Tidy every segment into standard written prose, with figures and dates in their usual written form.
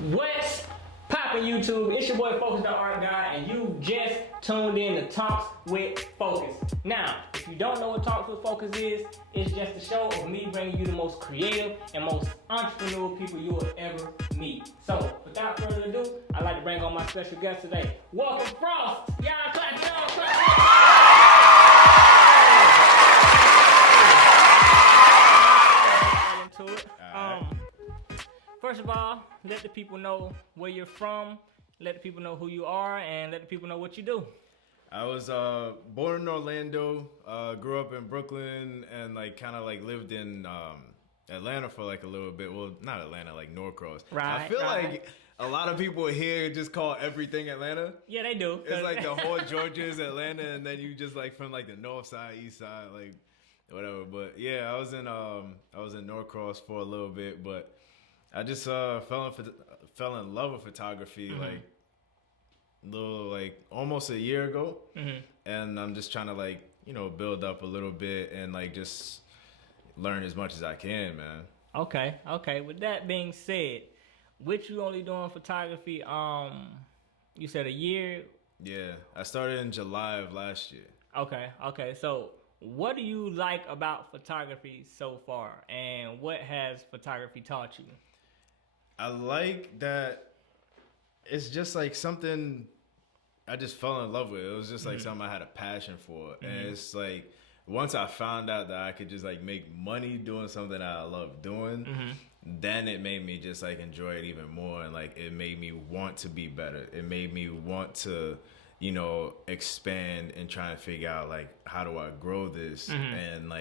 What's poppin' YouTube? It's your boy Focus the Art Guy, and you just tuned in to Talks with Focus. Now, if you don't know what Talks with Focus is, it's just a show of me bringing you the most creative and most entrepreneurial people you will ever meet. So, without further ado, I'd like to bring on my special guest today. Welcome, Frost! Y'all clap, y'all clap! Into it. First of all, let the people know where you're from, let the people know who you are, and let the people know what you do. I was born in Orlando, grew up in Brooklyn, and kind of lived in Atlanta for a little bit. Well, not Atlanta, Norcross. Right. I feel like a lot of people here just call everything Atlanta. Yeah, they do. It's like the whole Georgia is Atlanta, and then you just from the north side, east side, whatever. But yeah, I was in Norcross for a little bit, but I just fell in love with photography almost a year ago, and I'm just trying to build up a little bit and just learn as much as I can, man. Okay. With that being said, which you only doing photography? You said a year. Yeah, I started in July of last year. Okay. So, what do you like about photography so far, and what has photography taught you? I like that it's just something I just fell in love with. It was just something I had a passion for. And it's once I found out that I could just make money doing something that I love doing, then it made me just enjoy it even more. And it made me want to be better. It made me want to, expand and try and figure out how do I grow this and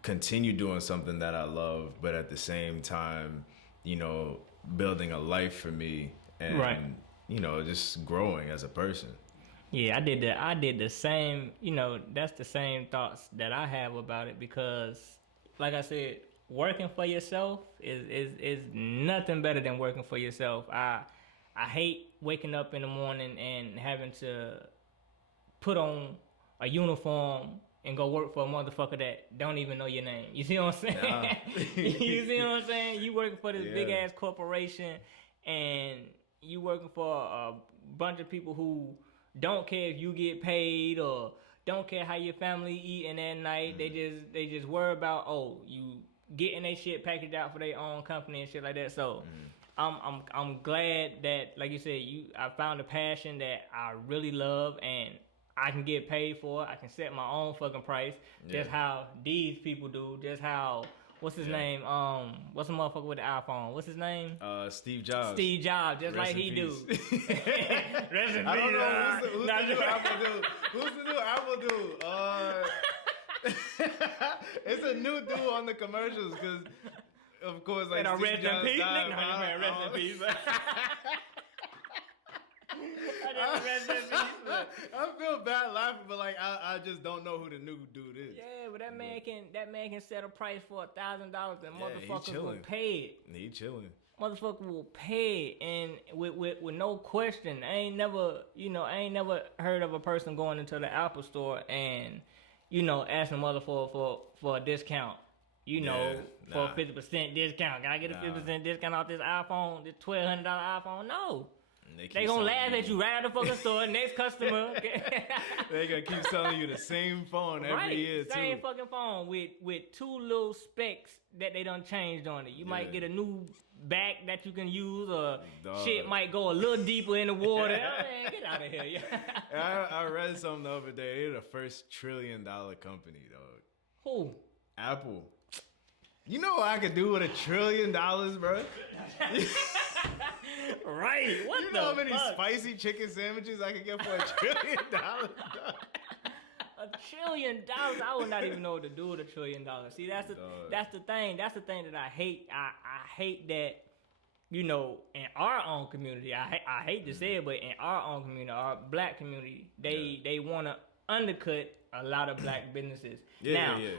continue doing something that I love, but at the same time, building a life for me and, just growing as a person. Yeah, I did the same, that's the same thoughts that I have about it because, like I said, working for yourself is nothing better than working for yourself. I hate waking up in the morning and having to put on a uniform and go work for a motherfucker that don't even know your name. You see what I'm saying? Yeah. You see what I'm saying? You working for this big ass corporation, and you working for a bunch of people who don't care if you get paid or don't care how your family eating at night. They just worry about you getting their shit packaged out for their own company and shit like that. So I'm glad that, like you said, I found a passion that I really love and I can get paid for it. I can set my own fucking price. Yeah. Just how these people do. Just how, what's his name? What's the motherfucker with the iPhone? What's his name? Steve Jobs. Steve Jobs, just like he do. Rest in peace. I don't know who's the new Apple dude. Who's the new Apple dude? It's a new dude on the commercials because, of course, Steve Jobs died. Rest in peace. I feel bad laughing, but I just don't know who the new dude is. Yeah, but that man can set a price for $1,000 and motherfuckers will pay it. He chilling. Motherfucker will pay it, and with no question. I ain't never heard of a person going into the Apple store and asking mother for a discount. For a 50% discount. Can I get a 50% discount off this iPhone, this $1,200 iPhone? No. They gonna laugh at you right out the fucking store. Next customer. They gonna keep selling you the same phone every year too. Same fucking phone with two little specs that they done changed on it. You might get a new back that you can use, or shit might go a little deeper in the water. Man, get out of here. Yeah. I read something the other day. They're the first $1 trillion company, dog. Who? Apple. You know what I could do with $1 trillion, bro? Right. What you know how many spicy chicken sandwiches I could get for $1 trillion? $1 trillion. I would not even know what to do with $1 trillion. See, that's the thing. That's the thing that I hate. I hate that. In our own community, I hate to say it, but in our own community, our black community, they want to undercut a lot of black businesses.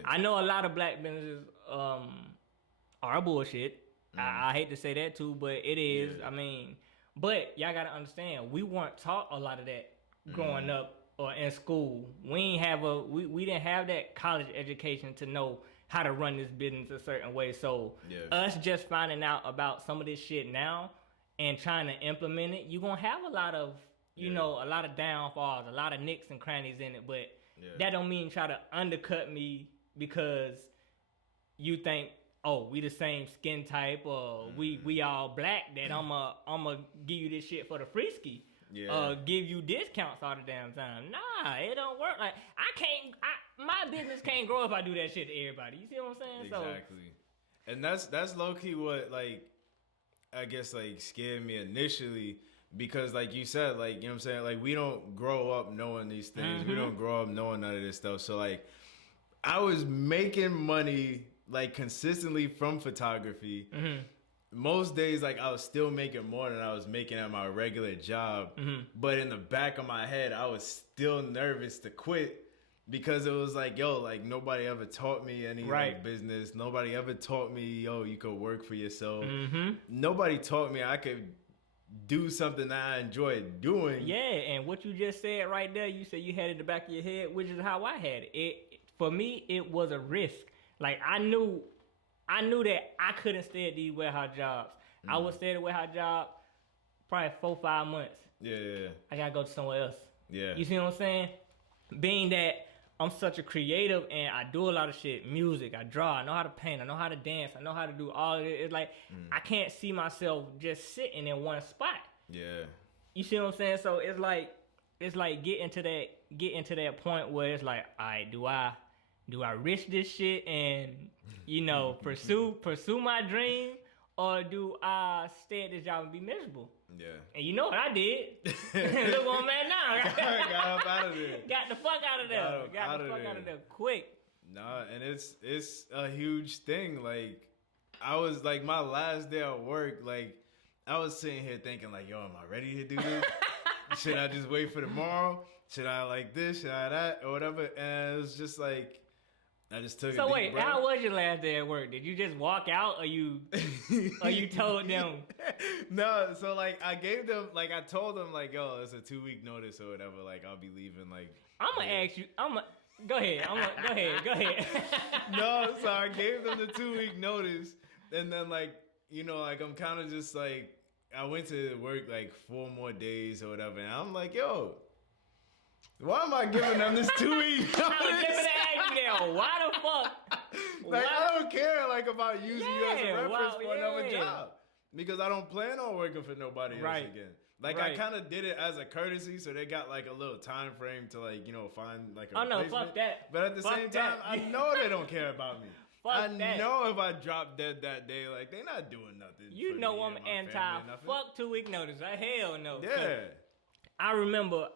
I know a lot of black businesses are bullshit. I hate to say that too, but it is. Yeah. I mean, but y'all gotta understand, we weren't taught a lot of that growing up or in school. We didn't have that college education to know how to run this business a certain way. So us just finding out about some of this shit now and trying to implement it, you're gonna have a lot of a lot of downfalls, a lot of nicks and crannies in it, but that don't mean try to undercut me because you think, oh, we the same skin type or we all black, that I'ma give you this shit for the free ski. Give you discounts all the damn time. Nah, it don't work. Like my business can't grow if I do that shit to everybody. You see what I'm saying? Exactly. And that's low key what, like, I guess, like, scared me initially, because like you said, like, you know what I'm saying, like, we don't grow up knowing these things. We don't grow up knowing none of this stuff. So like, I was making money like consistently from photography. Most days, like, I was still making more than I was making at my regular job. But in the back of my head, I was still nervous to quit, because it was like, yo, like, nobody ever taught me any like business. Nobody ever taught me, yo, you could work for yourself. Nobody taught me I could do something that I enjoy doing. Yeah, and what you just said right there, you said you had it in the back of your head, which is how I had it. For me, it was a risk. Like, I knew that I couldn't stay at these warehouse jobs. I would stay at a warehouse job probably 4-5 months. I gotta go to somewhere else. You see what I'm saying? Being that I'm such a creative and I do a lot of shit, music, I draw, I know how to paint, I know how to dance, I know how to do all of it. It's like, I can't see myself just sitting in one spot. You see what I'm saying? So it's like getting to that point where it's like, all right, do I risk this shit and, pursue my dream, or do I stay at this job and be miserable? And you know what I did? Look what I'm at now. Got up out of there. Got the fuck out of there. Got the fuck out of there quick. Nah, and it's a huge thing. Like, I was like, my last day at work, like, I was sitting here thinking like, yo, am I ready to do this? Should I just wait for tomorrow? Should I like this? Should I that? Or whatever. And it was just like, I just took So wait, how was your last day at work? Did you just walk out, or you told them? No, so like, I told them like, yo, it's a 2-week notice or whatever. Like, I'll be leaving like. I'm gonna ask you. Go ahead. Go ahead. No, so I gave them the 2-week notice, and then like, like, I'm kind of just like, I went to work like 4 more days or whatever, and I'm like, yo, why am I giving them this 2-week notice? I was just gonna ask you that. Why the fuck? Like, I don't care like about using you as a reference for another job, because I don't plan on working for nobody else again. Like, I kind of did it as a courtesy, so they got like a little time frame to like, find like a replacement. No, fuck that. But at the same time, I know they don't care about me. I know if I drop dead that day, like, they not doing nothing. You know I'm anti fuck 2-week notice. Hell no. Yeah. I remember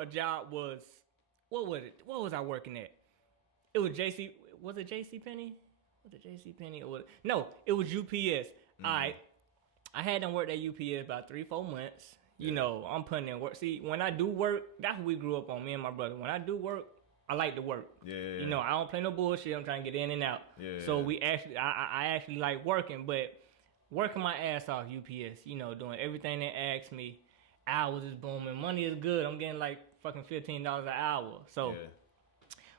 a job was, what was it? What was I working at? It was was it JC Penney? Was it JC Penney or what? No, it was UPS. I had them work at UPS about 3-4 months. I'm putting in work. See, when I do work, that's what we grew up on, me and my brother. When I do work, I like to work. I don't play no bullshit. I'm trying to get in and out. So I actually like working, but working my ass off UPS, doing everything they asked me. Hours is booming. Money is good. I'm getting like fucking $15 an hour. So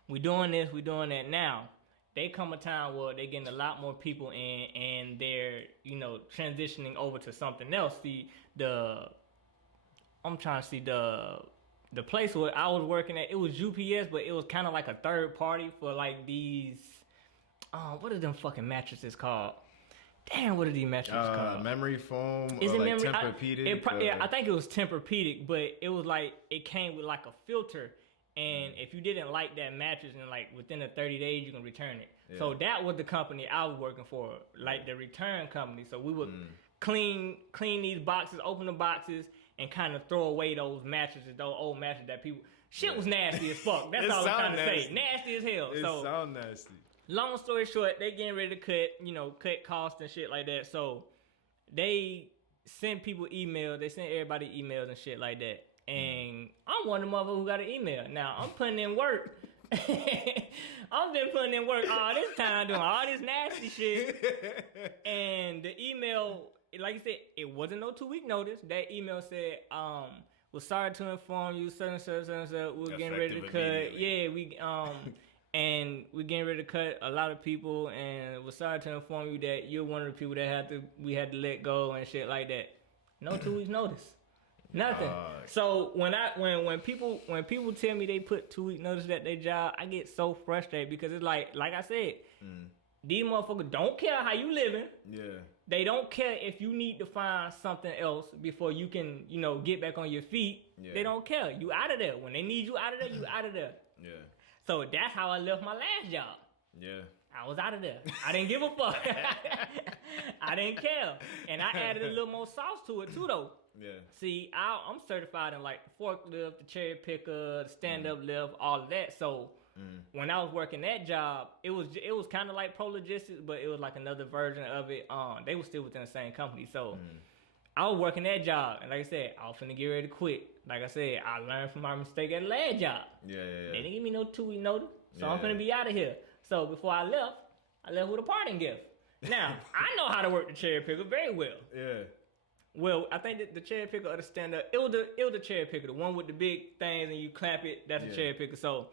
we doing this, we doing that. Now, they come a time where they getting a lot more people in, and they're, transitioning over to something else. I'm trying to see the place where I was working at, it was UPS, but it was kind of like a third party for like these, what are them fucking mattresses called? Damn, what are these mattresses called? Memory foam, is or it like memory? Tempur-Pedic? I think it was Tempur-Pedic, but it was like, it came with like a filter, and if you didn't like that mattress, and like within the 30 days, you can return it. So that was the company I was working for, like the return company. So we would clean these boxes, open the boxes, and kind of throw away those mattresses, those old mattresses that people... Shit was nasty as fuck. That's all I'm trying to say. Nasty as hell. It sound nasty. Long story short, they getting ready to cut costs and shit like that. So they send people emails. They send everybody emails and shit like that. And I'm one of the motherfuckers who got an email. Now, I'm putting in work. I've been putting in work all this time doing all this nasty shit. And the email, like you said, it wasn't no 2-week notice. That email said, we're sorry to inform you, certain, we're getting ready to cut. Yeah, and we're getting ready to cut a lot of people, and we're sorry to inform you that you're one of the people that we had to let go and shit like that. No 2 weeks notice. Nothing. So when people tell me they put 2 week notice at their job, I get so frustrated because it's like I said, these motherfuckers don't care how you living. Yeah. They don't care if you need to find something else before you can, get back on your feet. Yeah. They don't care. You out of there. When they need you out of there, you out of there. Yeah. So that's how I left my last job. Yeah. I was out of there. I didn't give a fuck. I didn't care. And I added a little more sauce to it too, though. Yeah. See, I'm certified in like forklift, the cherry picker, the stand-up lift, all of that. So when I was working that job, it was kind of like Pro Logistics, but it was like another version of it. They were still within the same company. So I was working that job, and like I said, I was finna get ready to quit. Like I said, I learned from my mistake at the last job. Yeah. They didn't give me no 2 week notice, so I'm finna be out of here. So before I left with a parting gift. Now, I know how to work the cherry picker very well. Yeah. Well, I think that the cherry picker or the stand-up, it was the cherry picker, the one with the big things and you clap it, that's a cherry picker. So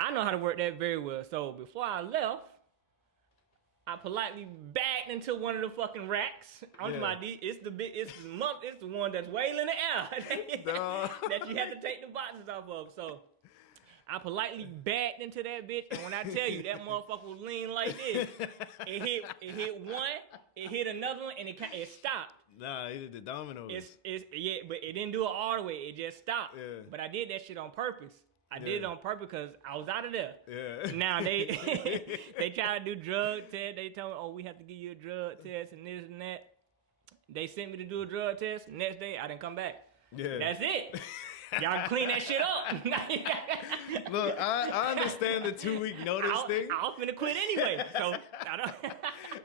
I know how to work that very well. So before I left, I politely backed into one of the fucking racks. It's the one that's way in the air that you have to take the boxes off of. So I politely backed into that bitch, and when I tell you that motherfucker was lean like this, it hit one, it hit another one, and it stopped. Nah, he did the dominoes. But it didn't do it all the way. It just stopped. Yeah. But I did that shit on purpose. I did it on purpose because I was out of there. Yeah. Now they try to do drug test. They tell me, oh, we have to give you a drug test and this and that. They sent me to do a drug test. Next day, I didn't come back. Yeah. That's it. Y'all clean that shit up. Look, I understand the 2 week notice thing. I was finna quit anyway, so I don't.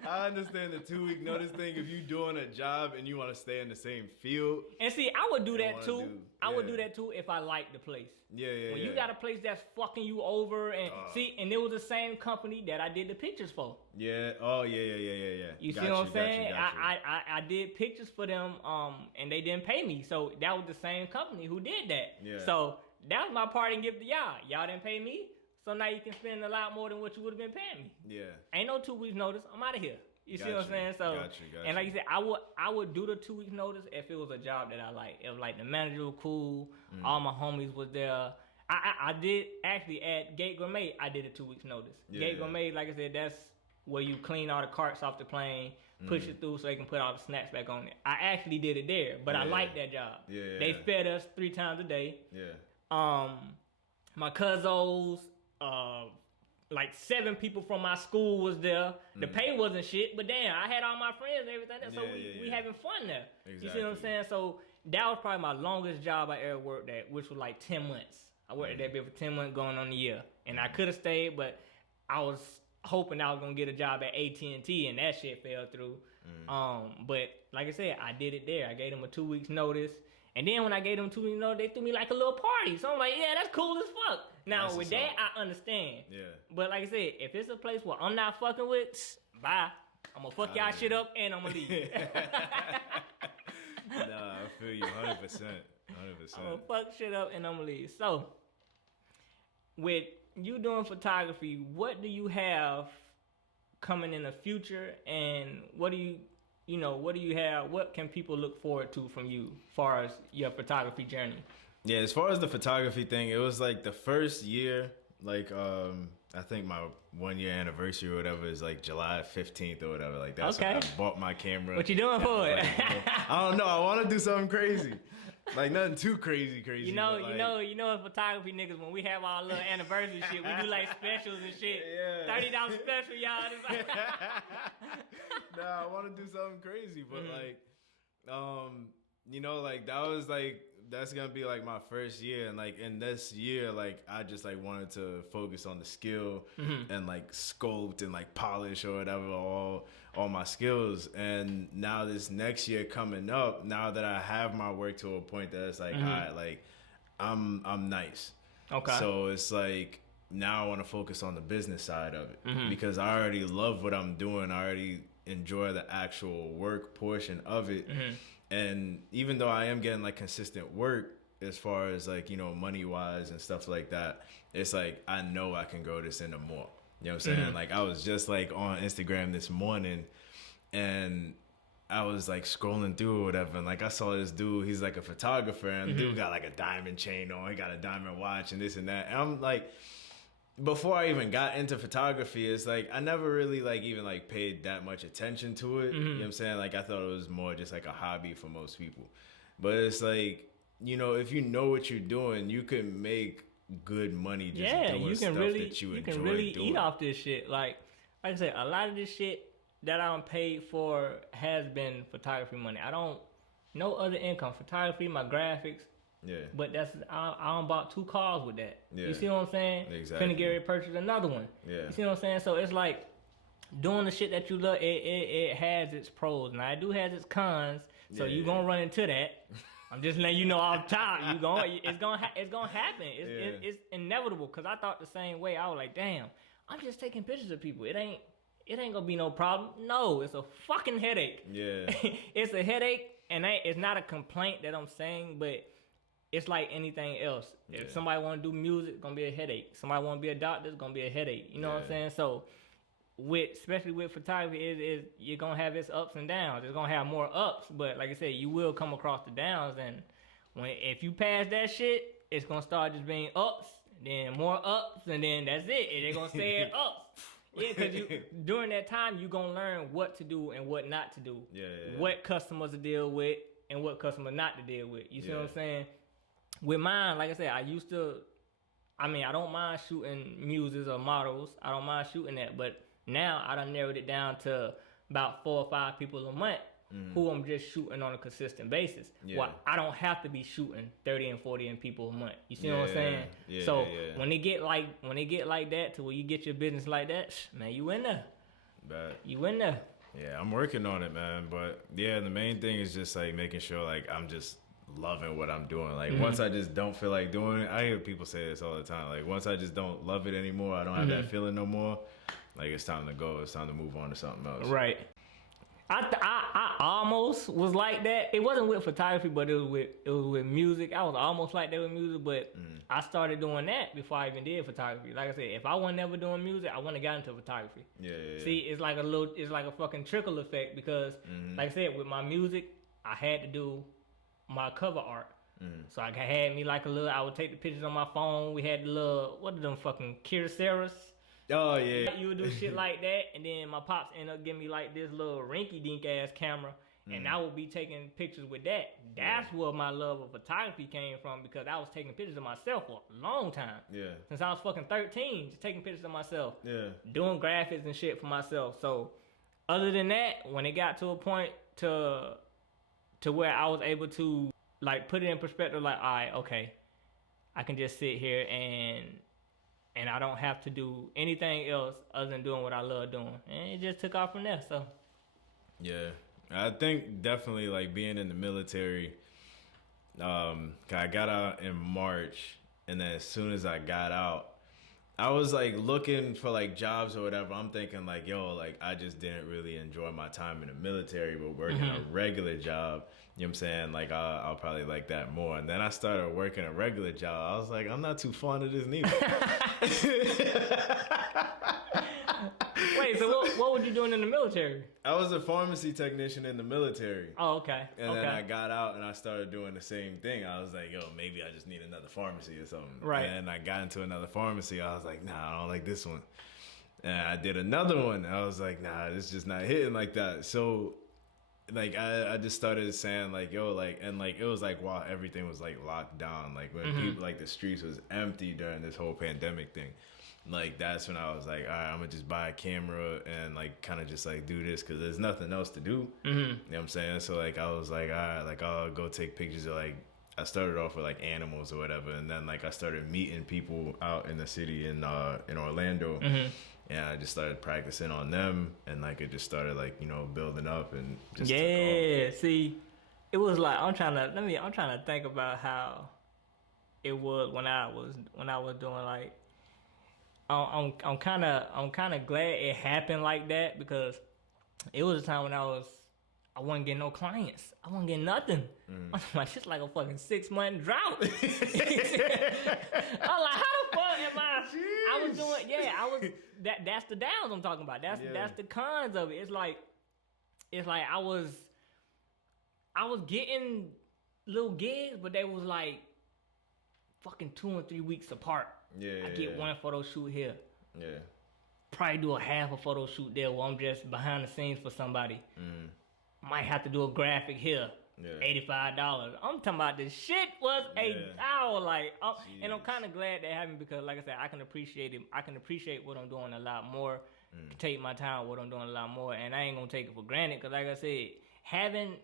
I understand the 2 week notice thing if you doing a job and you want to stay in the same field. And see, I would do that too. I would do that too if I liked the place. Yeah. When you got a place that's fucking you over, and and it was the same company that I did the pictures for. Yeah. Oh yeah. You see what I'm saying? I did pictures for them, and they didn't pay me, so that was the same company who did that. Yeah. So that was my parting gift to y'all. Y'all didn't pay me, so now you can spend a lot more than what you would have been paying me. Yeah. Ain't no 2 weeks notice. I'm out of here. You see what I'm saying? So, got you. And like you said, I would do the 2 weeks notice if it was a job that I like. If like the manager was cool, all my homies was there. I did actually at Gate Gourmet. I did a 2 weeks notice. Gate Gourmet, like I said, that's where you clean all the carts off the plane, push it through so they can put all the snacks back on it. I actually did it there, but I liked that job. Yeah. They fed us 3 times a day. Yeah. My cousins, like 7 people from my school was there. The pay wasn't shit, but damn, I had all my friends and everything there, so we having fun there. Exactly. You see what I'm saying? So that was probably my longest job I ever worked at, which was like 10 months. I worked at that bit for 10 months going on a year. And I could have stayed, but I was hoping I was going to get a job at AT&T, and that shit fell through. But like I said, I did it there. I gave them a 2 weeks notice. And then when I gave them 2 weeks notice, they threw me like a little party. So I'm like, yeah, that's cool as fuck. Now, that's with that, I understand. Yeah. But like I said, if it's a place where I'm not fucking with, bye. I'm going to fuck y'all shit up, and I'm going to leave. Nah, I feel you 100%. 100%. I'm going to fuck shit up, and I'm going to leave. So, with you doing photography, what do you have coming in the future, and what do you have, what can people look forward to from you as far as your photography journey? Yeah, as far as the photography thing, it was like the first year, like I think my 1 year anniversary or whatever is like July 15th or whatever. Like that's when I bought my camera. What you doing for it? I don't know. I want to do something crazy. Like nothing too crazy. You know, in photography niggas, when we have our little anniversary shit, we do like specials and shit. Yeah. $30 special, y'all. Nah, I want to do something crazy, but like, like that was like, that's gonna be like my first year, and like in this year, like I just like wanted to focus on the skill and like sculpt and like polish or whatever all my skills. And now this next year coming up, now that I have my work to a point that it's like, all right, like I'm nice. Okay. So it's like now I want to focus on the business side of it because I already love what I'm doing. I already enjoy the actual work portion of it. And even though I am getting like consistent work, as far as like, you know, money wise and stuff like that, it's like I know I can grow this into more. You know what I'm saying? Like I was just like on Instagram this morning and I was like scrolling through or whatever, and like I saw this dude, he's like a photographer, and dude got like a diamond chain on, he got a diamond watch and this and that. And I'm like, before I even got into photography, it's like I never really like even like paid that much attention to it. You know what I'm saying? Like I thought it was more just like a hobby for most people. But it's like, you know, if you know what you're doing, you can make good money just doing you stuff can really, that you you enjoy can really doing. eat off this shit. Like I said, a lot of this shit that I'm paid for has been photography money. I don't no other income. Photography, my graphics. Yeah. But that's I don't bought 2 cars with that. Yeah. You see what I'm saying? Exactly. Finna get ready to purchase another one. Yeah. You see what I'm saying? So it's like doing the shit that you love. It has its pros. Now it do has its cons. So you gonna run into that. I'm just letting you know off top. It's gonna happen. It's inevitable. Cause I thought the same way. I was like, damn, I'm just taking pictures of people. It ain't gonna be no problem. No, it's a fucking headache. Yeah. It's a headache, and it's not a complaint that I'm saying, but it's like anything else. If somebody want to do music, it's gonna be a headache. Somebody want to be a doctor, it's gonna be a headache. You know what I'm saying? So, especially with photography, you're gonna have its ups and downs. It's gonna have more ups, but like I said, you will come across the downs. And if you pass that shit, it's gonna start just being ups, then more ups, and then that's it. And they're gonna stay at ups. Yeah, because during that time, you're gonna learn what to do and what not to do. What customers to deal with and what customers not to deal with. You see what I'm saying? With mine, like I said, I don't mind shooting muses or models. I don't mind shooting that. But now I done narrowed it down to about 4 or 5 people a month who I'm just shooting on a consistent basis. Well, I don't have to be shooting 30 and 40 and people a month. You see what I'm saying? So when they get like that to where you get your business like that, man, you in there. You in there. Yeah, I'm working on it, man. But yeah, the main thing is just like making sure like I'm just loving what I'm doing. Like once I just don't feel like doing it, I hear people say this all the time. Like once I just don't love it anymore, I don't have that feeling no more. Like it's time to go. It's time to move on to something else. Right. I almost was like that. It wasn't with photography, but it was with music. I was almost like that with music, but I started doing that before I even did photography. Like I said, if I wasn't never doing music, I wouldn't have got into photography. See, it's like a fucking trickle effect because, like I said, with my music, I had to do my cover art. So I had me like I would take the pictures on my phone. We had the little, what are them fucking Kyocera's? Oh yeah. You would do shit like that, and then my pops ended up giving me like this little rinky-dink ass camera, and I would be taking pictures with that. That's where my love of photography came from, because I was taking pictures of myself for a long time. Yeah. Since I was fucking 13, just taking pictures of myself. Yeah. Doing graphics and shit for myself. So, other than that, when it got to a point to where I was able to like put it in perspective, like, all right, okay, I can just sit here and I don't have to do anything else other than doing what I love doing. And it just took off from there, so. Yeah. I think definitely like being in the military, I got out in March, and then as soon as I got out, I was like looking for like jobs or whatever. I'm thinking like, yo, like I just didn't really enjoy my time in the military, but working a regular job, you know what I'm saying? Like I'll probably like that more. And then I started working a regular job. I was like, I'm not too fond of this neither. Wait, so what were you doing in the military? I was a pharmacy technician in the military. Oh, okay. And then I got out and I started doing the same thing. I was like, yo, maybe I just need another pharmacy or something. Right. And I got into another pharmacy. I was like, nah, I don't like this one. And I did another one. I was like, nah, this just not hitting like that. So, like, I just started saying, like, yo, like, and, like, it was like while everything was, like, locked down. Like, when people, like, the streets was empty during this whole pandemic thing. Like, that's when I was like, all right, I'm gonna just buy a camera and like kind of just like do this because there's nothing else to do. You know what I'm saying? So like I was like, all right, like I'll go take pictures of like, I started off with like animals or whatever, and then like I started meeting people out in the city in Orlando, and I just started practicing on them, and like it just started like, you know, building up and just took off. See, it was like I'm trying to think about how it was when I was doing like. I'm kind of glad it happened like that, because it was a time when I I wasn't getting no clients. I wasn't getting nothing. I'm like, it's like a fucking 6-month drought. I was like, how the fuck am I? Jeez. I was doing, I was. That's the downs I'm talking about. That's the cons of it. It's like I was getting little gigs, but they was like fucking 2 and 3 weeks apart. I get one photo shoot here. Yeah. Probably do a half a photo shoot there where I'm just behind the scenes for somebody. Might have to do a graphic here. $85. I'm talking about this shit was $8. Like, and I'm kind of glad that happened because, like I said, I can appreciate it. I can appreciate what I'm doing a lot more. Take my time with what I'm doing a lot more, and I ain't gonna take it for granted. Because, like I said, having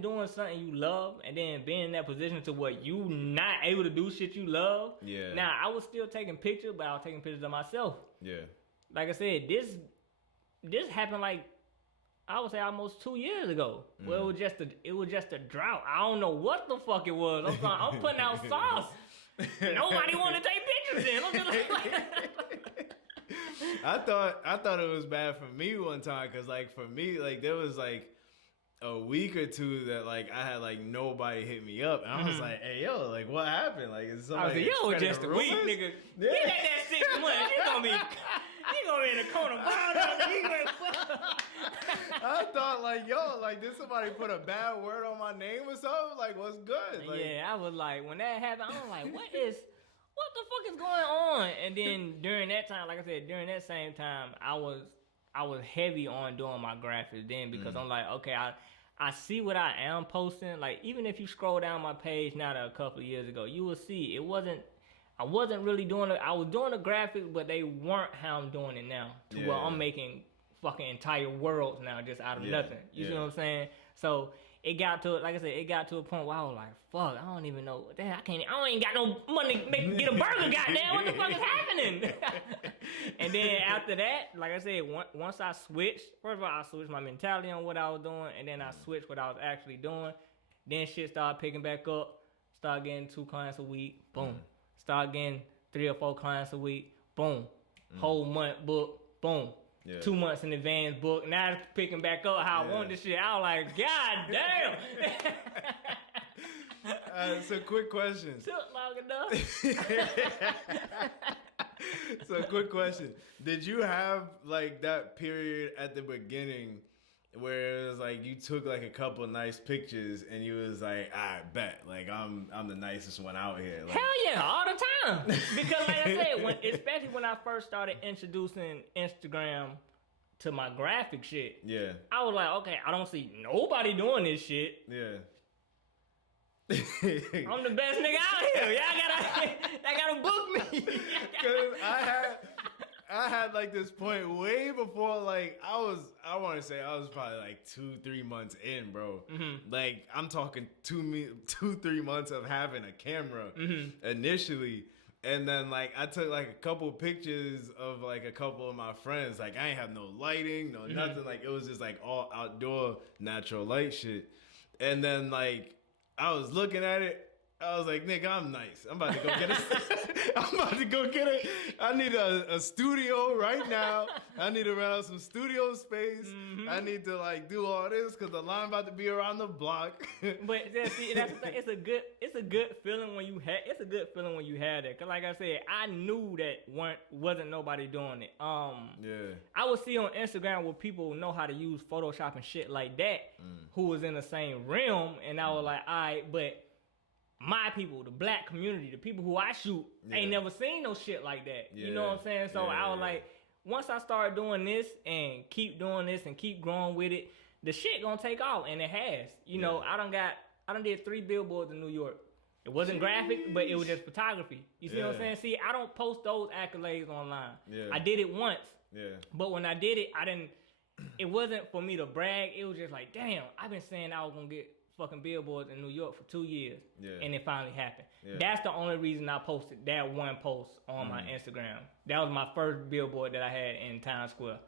doing something you love and then being in that position to where you not able to do shit you love. Yeah. Now I was still taking pictures, but I was taking pictures of myself. Yeah. Like I said, this happened like I would say almost 2 years ago. Well, it was just a drought. I don't know what the fuck it was. I'm putting out sauce. Nobody want to take pictures then. I'm just like, I thought it was bad for me one time because like for me like there was like a week or two that like I had like nobody hit me up and I was like, hey yo, like what happened? Like is somebody? I was like, yo, just a week, nigga. Yeah. Get that 6 months. You gonna be in the corner. I thought like yo, like did somebody put a bad word on my name or something? Like what's good? Like, yeah, I was like when that happened, I was like, what the fuck is going on? And then during that time, like I said, during that same time, I was heavy on doing my graphics then because I'm like, okay, I see what I am posting. Like even if you scroll down my page now to a couple of years ago, you will see I wasn't really doing it. I was doing the graphics, but they weren't how I'm doing it now. To where I'm making fucking entire worlds now just out of nothing. You see what I'm saying? So it got to, like I said, it got to a point where I was like, fuck, I don't even know. Damn, I don't even got no money to get a burger, goddamn. What the fuck is happening? And then after that, like I said, once I switched, first of all, I switched my mentality on what I was doing, and then I switched what I was actually doing. Then shit started picking back up. Start getting 2 clients a week. Boom. Start getting 3 or 4 clients a week. Boom. Whole month book. Boom. 2 months in advance book. Now it's picking back up how I want this shit. I was like, God damn. So quick question. Took long enough. So quick question. Did you have like that period at the beginning where it was like you took like a couple of nice pictures and you was like, I bet, like I'm the nicest one out here. Like, hell yeah, all the time. Because like I said, especially when I first started introducing Instagram to my graphic shit, I was like, okay, I don't see nobody doing this shit. Yeah. I'm the best nigga out here. Y'all gotta book me. Cause I had like this point way before like I want to say I was probably like 2-3 months in, bro. Like I'm talking 2-3 months of having a camera initially. And then like I took like a couple pictures of like a couple of my friends. Like I ain't have no lighting, no nothing. Like it was just like all outdoor natural light shit. And then like I was looking at it. I was like, nigga, I'm nice. I'm about to go get it. I need a studio right now. I need to rent out some studio space. I need to like do all this because the line about to be around the block. But see, that's the thing. It's a good feeling when you had that. Cause like I said, I knew that wasn't nobody doing it. I would see on Instagram where people know how to use Photoshop and shit like that, who was in the same realm, and I was like, all right, but my people, the black community, the people who I shoot, ain't never seen no shit like that. You know what I'm saying? So I was like, once I start doing this and keep doing this and keep growing with it, the shit gonna take off, and it has. You know, I done did 3 billboards in New York. It wasn't graphic, but it was just photography. You see what I'm saying? See, I don't post those accolades online. I did it once. But when I did it, it wasn't for me to brag. It was just like, damn, I've been saying I was gonna get fucking billboards in New York for 2 years, and it finally happened. That's the only reason I posted that one post on my Instagram. That was my first billboard that I had in Times Square.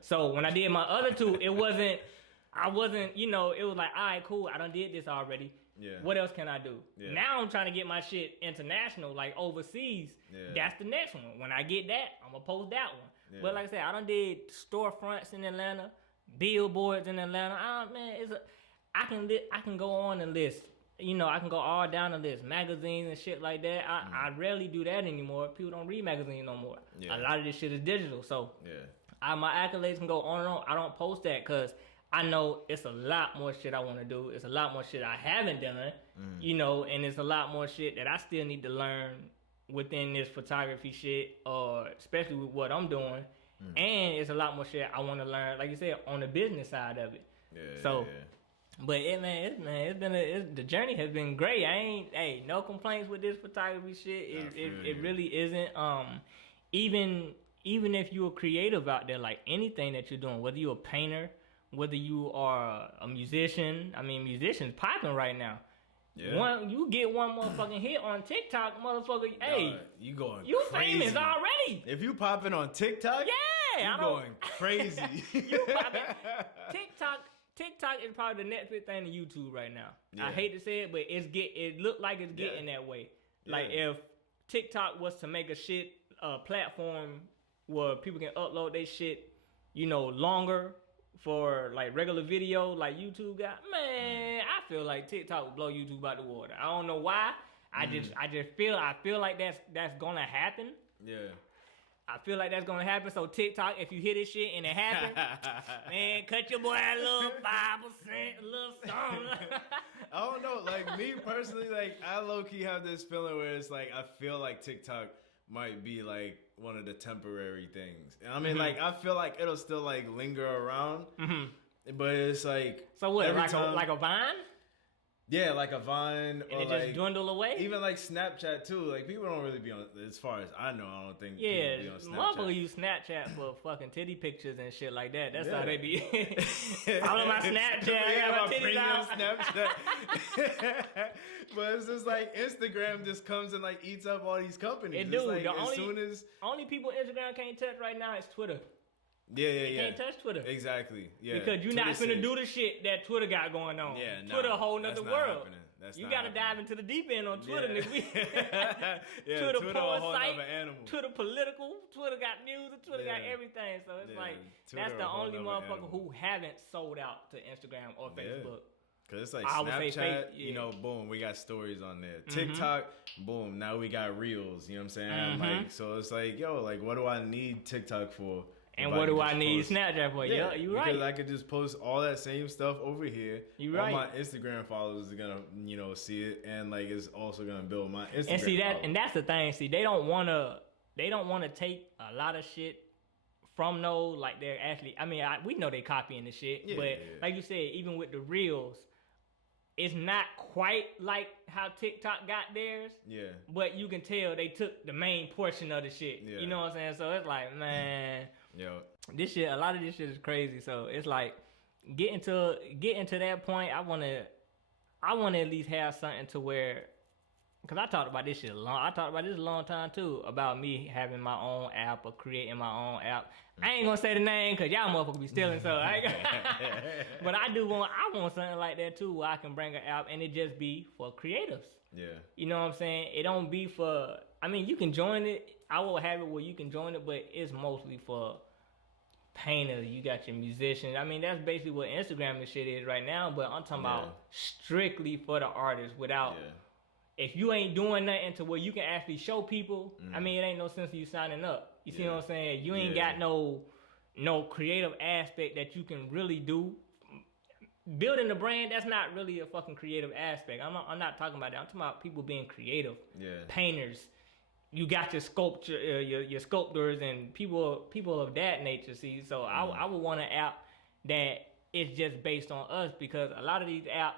So when I did my other 2, it wasn't, you know, it was like, all right, cool, I done did this already. What else can I do? Now I'm trying to get my shit international, like overseas. That's the next one. When I get that, I'm gonna post that one. But like I said, I done did storefronts in Atlanta, billboards in Atlanta. Man, I can go on the list. You know, I can go all down the list, magazines and shit like that. I rarely do that anymore. People don't read magazines no more. Yeah. A lot of this shit is digital, so Yeah. my accolades can go on and on. I don't post that because I know it's a lot more shit I want to do. It's a lot more shit I haven't done, you know, and it's a lot more shit that I still need to learn within this photography shit, or especially with what I'm doing. And it's a lot more shit I want to learn, like you said, on the business side of it. Yeah. So, yeah. but the journey has been great. No complaints with this photography shit. It really isn't. Even if you're creative out there, like anything that you're doing, whether you're a painter, whether you are a musician. I mean, musicians popping right now. Yeah. You get one motherfucking hit on TikTok, motherfucker. Hey, you going? You crazy. famous already. If you popping on TikTok, yeah, you going crazy. You popping. TikTok is probably the next big thing to YouTube right now. Yeah. I hate to say it, but it look like it's getting that way. Like if TikTok was to make a platform where people can upload their shit, you know, longer for like regular video like YouTube got, man, I feel like TikTok would blow YouTube out the water. I don't know why. I feel like that's gonna happen. Yeah. I feel like that's gonna happen. So TikTok, if you hear this shit and it happen, man, cut your boy a little 5%, a little something. I don't know. Like me personally, like I low key have this feeling where it's like I feel like TikTok might be like one of the temporary things. I mean, like I feel like it'll still like linger around, but it's like so what? Like a Vine? Yeah, like a Vine, and or it just like, dwindle away. Even like Snapchat too. Like people don't really be on. As far as I know, I don't think. Yeah, people be on Snapchat. motherfuckers use Snapchat for fucking titty pictures and shit like that. That's how they be. Follow my Snapchat. Yeah, my premium Snapchat. But it's just like Instagram just comes and like eats up all these companies. It do. Like, the only people Instagram can't touch right now is Twitter. Yeah. Can't touch Twitter. Exactly. Yeah. Because you're not finna do the shit that Twitter got going on. Yeah, Twitter a whole nother world. You gotta happening. dive into the deep end on Twitter, nigga. Twitter a whole other animal. Twitter political. Twitter got music. Twitter got everything. So it's like Twitter that's the only motherfucker who haven't sold out to Instagram or Facebook. Cause it's like Snapchat, you know, boom, we got stories on there. TikTok, boom, now we got reels. You know what I'm saying? Like, so it's like, yo, like, what do I need TikTok for? And what do I need Snapchat for? Yeah, you right. Because I could just post all that same stuff over here. You right. All my Instagram followers are gonna, you know, see it, and like it's also gonna build my Instagram. And see that, and that's the thing. See, they don't wanna take a lot of shit from those. Like they're actually, I mean, we know they copying the shit, but like you said, even with the reels, it's not quite like how TikTok got theirs. Yeah. But you can tell they took the main portion of the shit. Yeah. You know what I'm saying? So it's like, man. Yo, this shit, a lot of this shit is crazy. So it's like getting to that point. I wanna at least have something to where, cause I talked about this shit a long time too, about me having my own app or creating my own app. I ain't gonna say the name cause y'all motherfuckers be stealing. So but I want something like that too, where I can bring an app and it just be for creatives. Yeah. You know what I'm saying? It don't be for. I mean, you can join it. I will have it where you can join it, but it's mostly for painters. You got your musicians. I mean, that's basically what Instagram and shit is right now, but I'm talking about strictly for the artists without... If you ain't doing nothing to where you can actually show people, I mean, it ain't no sense of you signing up. You see what I'm saying? You ain't got no creative aspect that you can really do. Building the brand, that's not really a fucking creative aspect. I'm not talking about that. I'm talking about people being creative. Yeah. Painters. You got your sculpture, your sculptors and people of that nature. See, so I would want an app that is just based on us, because a lot of these apps,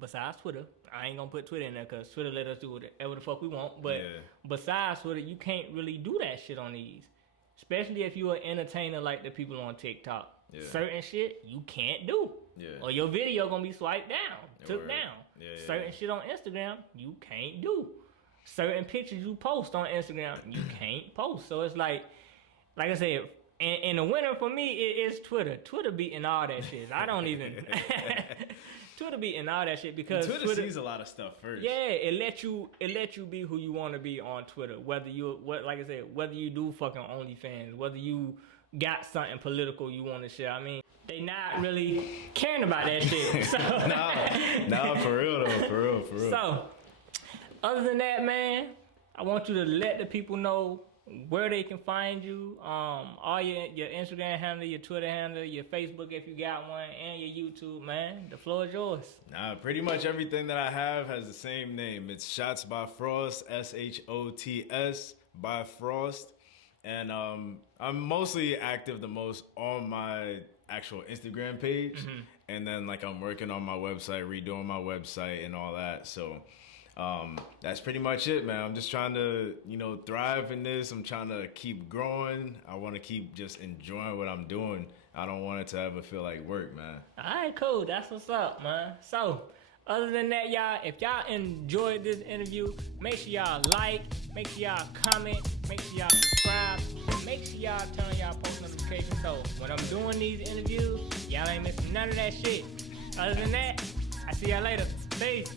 besides Twitter, I ain't gonna put Twitter in there because Twitter let us do whatever the fuck we want. But besides Twitter, you can't really do that shit on these, especially if you're an entertainer like the people on TikTok. Yeah. Certain shit you can't do, or your video gonna be swiped down, took down. Certain shit on Instagram you can't do. Certain pictures you post on Instagram, you can't post. So it's like I said, and the winner for me is Twitter. Twitter beating all that shit. I don't even... Twitter beating all that shit because Twitter sees a lot of stuff first. Yeah, it let you be who you want to be on Twitter. Whether you do fucking OnlyFans, whether you got something political you want to share. I mean, they not really caring about that shit. So, nah, for real though, for real. So, other than that, man, I want you to let the people know where they can find you. All your Instagram handle, your Twitter handle, your Facebook if you got one, and your YouTube, man. The floor is yours. Nah, pretty much everything that I have has the same name. It's Shots by Frost, SHOTS by Frost. And I'm mostly active the most on my actual Instagram page. And then like I'm working on my website, redoing my website and all that. So that's pretty much it, man. I'm just trying to, thrive in this. I'm trying to keep growing. I want to keep just enjoying what I'm doing. I don't want it to ever feel like work, man. All right, cool. That's what's up, man. So, other than that, y'all, if y'all enjoyed this interview, make sure y'all like, make sure y'all comment, make sure y'all subscribe, and make sure y'all turn on y'all post notifications so when I'm doing these interviews, y'all ain't missing none of that shit. Other than that, I see y'all later. Peace.